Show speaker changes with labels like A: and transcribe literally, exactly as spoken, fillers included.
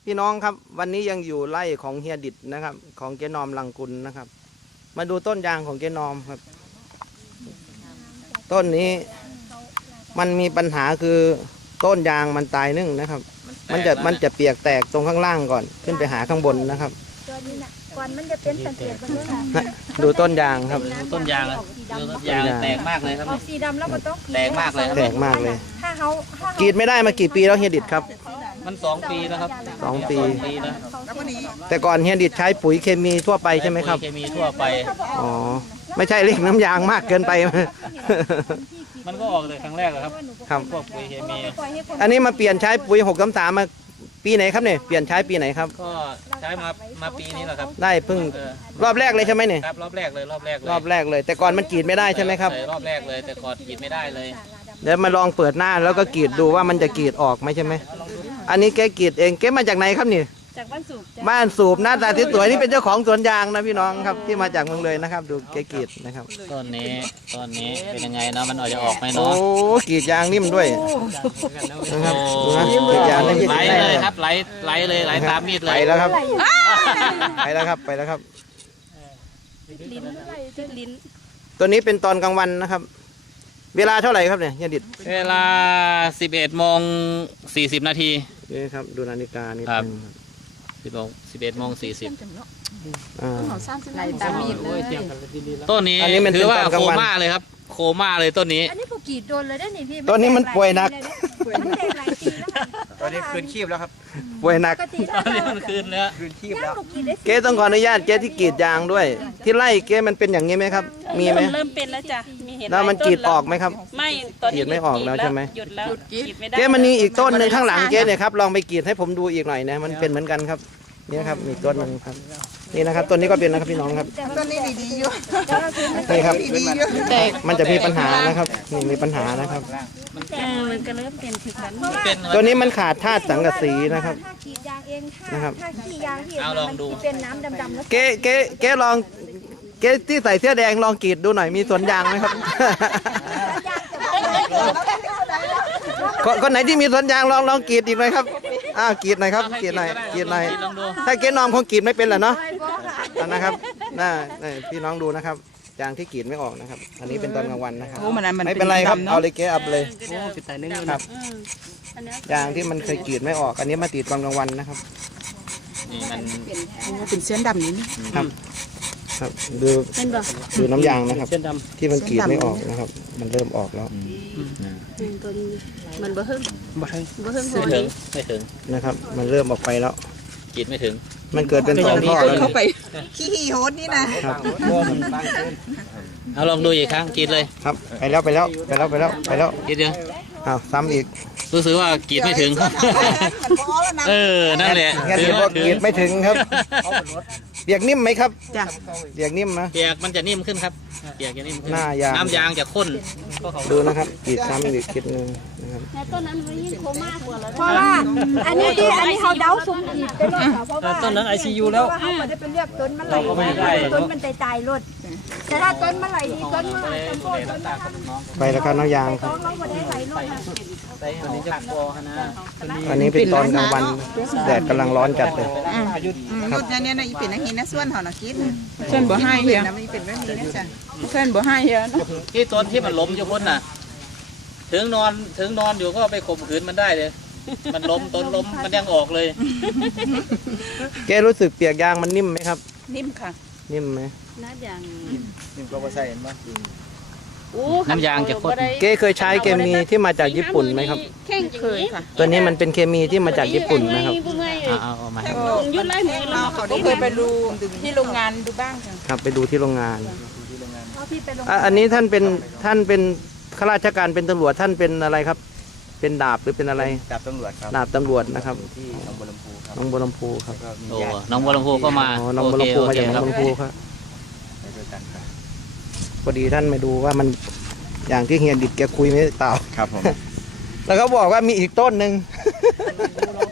A: พี่น้องครับวันนี้ยังอยู่ไร่ของเฮียดิดนะครับของเจนอมลังกุลนะครับมาดูต้นยางของเจนอมครับต้นนี้มันมีปัญหาคือต้นยางมันตายนึ่งนะครับมันจะมันจะเปียกแตกตรงข้างล่างก่อนขึ้นไปหาข้างบนนะครับ
B: ก่อนมันจะเป็นสังเกตมัน
A: ดูต้นยางครับ
C: ต้นยางดูต้นยางแตกมากเลยครับ
B: สีดำแล้วมันต้อง
C: แตกมากเลย
A: แตกมากเลย
B: ถ้าเขา
A: กรีดไม่ได้มากี่ปีแล้วเฮียดิดครับ
C: มันสองปีแล้วครับ
A: สองปี
C: แล้ว
A: แต่ก่อนเฮียดิดใช้ปุ๋ยเคมีทั่วไปใช่ไหมครับ
C: เคมีทั่วไป
A: อ๋อไม่ใช่เร่งน้ำยางมากเกินไป
C: มันก็ออกเลยครั้งแรกครับ
A: ครับ
C: พวกปุ๋ยเคมี
A: อันนี้มาเปลี่ยนใช้ปุ๋ยหกสามสามมาปีไหนครับเนี่ยเปลี่ยนใช้ปีไหนครับ
C: ก็ใช้มามาปีนี้แหละครับ
A: ได้เพิ่งรอบแรกเลยใช่ไหมเนี่ย
C: ครับรอบแรกเลยรอบแรกเลย
A: รอบแรกเลยแต่ก่อนมันกรีดไม่ได้ใช่ไหมครับ
C: รอบแรกเลยแต่ก่อนกรีดไม่ได้เลย
A: เดี๋ยวมาลองเปิดหน้าแล้วก็กรีดดูว่ามันจะกรีดออกไหมใช่ไหมอันนี้แกกรีดเองแกมาจากไหนครับนี่
B: จากบ้านสูบ
A: บ้านสูบหน้าตาสวยๆนี่เป็นเจ้าของสวนยางนะพี่น้องครับที่มาจากเมืองเลยนะครับดูแกกรีดนะครับ
C: ต้นนี้ต้นนี้เป็นยังไงเนาะมันออกจะออกไหม
A: โอ้
C: เนาะ
A: กรีดยางนิ่มด้วยนะครับกรีดยางนิ่ม
C: ไหลเลยครับไหลไหลเลยไหลตามมีดเลย
A: ไปแล้วครับไปแล้วครับไปแล้วครับ
B: ลิ้นลิ้น
A: ตัวนี้เป็นตอนกลางวันนะครับเวลาเท่าไหร่ครับเนี่ยยาดิด
C: เวลาสิบเอ็ดโมงสี่สิบนาที
A: นี่ครับดูนาฬิกานี่
C: ครับสิบโมงสิบเอ็ดโมงสี่สิบ
B: ไหลตามมีดเลย
C: ต้นนี้ถือว่าโคม่าเลยครับโคม่าเลยต้นนี้
B: อันนี้พวกกีดโดนเลยได้นี่พี่
A: ต้นนี้มันป่วยหนัก
D: ตอนนี้คืนชีพแล้วครับ
A: ป่วยหนัก
C: ตอนนี้มันคืนแล้ว
D: คืนชีพแล้ว
A: เก๊ต้องขออนุญาตเก๊ที่กรีดยางด้วยที่ไร่เก๊มันเป็นอย่างนี้ไหมครับมีไหม
E: เริ่มเป็นแล้วจ้ะมีเห็น
A: แล้วมันกรีดออกไหมครับ
E: ไม่ตอนนี้
A: กรีดไม่ออกแล้วใช่ไหม
E: หยุดแล้วกรีดไม่ได้
A: เก๊มันมีอีกต้นหนึ่งข้างหลังเก๊เนี่ยครับลองไปกรีดให้ผมดูอีกหน่อยนะมันเป็นเหมือนกันครับนี่ครับมีต้นนึงครับนี่นะครับต้นนี้ก็เป็นนะครับพี่น้องครับ
B: ต้นนี้ดีๆอยู่
A: นี่ครับมันจะมีปัญหานะครับนี่มีปัญหานะครับ
E: มันก็เริ่มเป็นถึงนั้น
A: ตัวนี้มันขาดธาตุสังกะสีนะครับนะครับ
C: เอาลองดู
B: เป็นน้ำดำๆแล้ว
A: เก๊เก๊เก๊ลองเก๊ที่ใส่เสื้อแดงลองกรีดดูหน่อยมีสวนยางไหมครับคนไหนที่มีสวนยางลองลองกรีดอีกหน่อยครับอ้าวกรีดหน่อยครับกรีดหน่อยกรีดหน่อยถ้าเก๊นอมคงกรีดไม่เป็นหรอเนาะนะครับน่าพี่น้องดูนะครับยางที่กรีดไม่ออกนะครับอันนี้เป็นตอนกลางวันนะครับไม่เป็นไรครับเอาเลยเก๊อัพเลยครับยางที่มันเคยกรีดไม่ออกอันนี้มาติดตอนกลางวันนะครับ
C: นี่มัน
E: เป็นเส้นดำนี้
A: ครับครับดูดูน้ำยางนะครับที่มันกรีดไม่ออกนะครับมันเริ่มออกแล้ว
E: ตัวนี้มันบ่ถึง
C: บ่ถึงบ่ถึงไม่ถึงไม่ถึง
A: นะครับมันเริ่มออกไปแล้ว
C: กรีดไม่ถึง
A: มันเกิดเป็นสองท่อแล้ว
B: เข้าไปขี้หีโหดนี่นะครับ
C: เอาลองดูอีกครั้งกรีดเลย
A: ครับไปแล้วไปแล้วไปแล้วไปแล้วไปแล้ว
C: กรีดยัง
A: อ้าวซ้ำอีก
C: รู้สึกว่ากรีดไม่ถึงเออนั่นแหละ
A: ถือว่ากรีดไม่ถึงครับเปียกนิ่มไหมครับ
E: จ้ะ
A: เปียกนิ่มนะ
C: เปียกมันจะนิ่มขึ้นครับเปียกจะนิ่มขึ้นน้ำยางจะข้น
A: ดูนะครับกรีดซ้ำอีกคลิปนึงนะครับ
E: ต้นนั้นมันยิ่งโคม่าหัวแล้ว
B: เพราะว่าอันนี้ที่อันนี้เขาเดาสุ่มกรีดไปรถเพราะว่า
C: ต้นนั้นไอซียูแล้ว
B: เขาไม่ได้ไปเรียกต้นมันไหลต้นมันตายตายรถแต่ถ้าต้นมันไหลดีต้นมันต้นโตต้นมัน
A: ไปแล้วครับน้ำยางครับ
B: เราไม่ได้ไหลรถ
C: อันนี้จะโตนะ
A: อันนี้เป็นตอนกลางวันแดดกำลังร้อนจัดเลย
B: ยุดเนี่ยนะอีเป็นอย่างนี้นะส่วนเขานะคิด
E: ส่วนบ่ให้เยอะ
B: นะมันเป็นแบบนี้นะจ๊ะ
E: ส่วนบ่ให้เยอะ
C: ที่ต้นที่มันล้มอยู่พ้นน่ะถึงนอนถึงนอนอยู่ก็ไปข่มขืนมันได้เลยมันล้มต้นล้มมันยังออกเลย
A: แกรู้สึกเปียกยางมันนิ่มไหมครับ
E: นิ่มค่ะ
A: นิ่มไหม
E: น้ำยาง
D: นิ่มก็ว่าใส่เห็นไหม
C: น้ำยางจะข้น
A: เก้เคยใช้เคมีที่มาจากญี่ปุ่นไหมครับ
E: เคยค่ะ
A: ตัวนี้มันเป็นเคมีที่มาจากญี่ปุ่นนะครับ
C: เอาเอามา
E: ยุดไล่มือเราเขาได้เคยไปดูที่โรงงานดูบ้าง
A: ครับไปดูที่โรงงานอันนี้ท่านเป็นท่านเป็นข้าราชการเป็นตำรวจท่านเป็นอะไรครับเป็นดาบหรือเป็นอะไร
D: ดาบตำรวจครับ
A: ดาบตำรวจนะครับ
D: ที่หนองบัวลำพูครับ
A: หนองบัวลำพูครับ
C: โอ้หนองบัวลำพูก็มา
A: หนองบัวลำพูมาจากหนองบัวลำพูครับพอดีท่านมาดูว่ามันอย่างที่เฮียดิดแกคุยไม่เปล่า
D: ครับผม
A: แล้วเขาบอกว่ามีอีกต้นหนึ่ง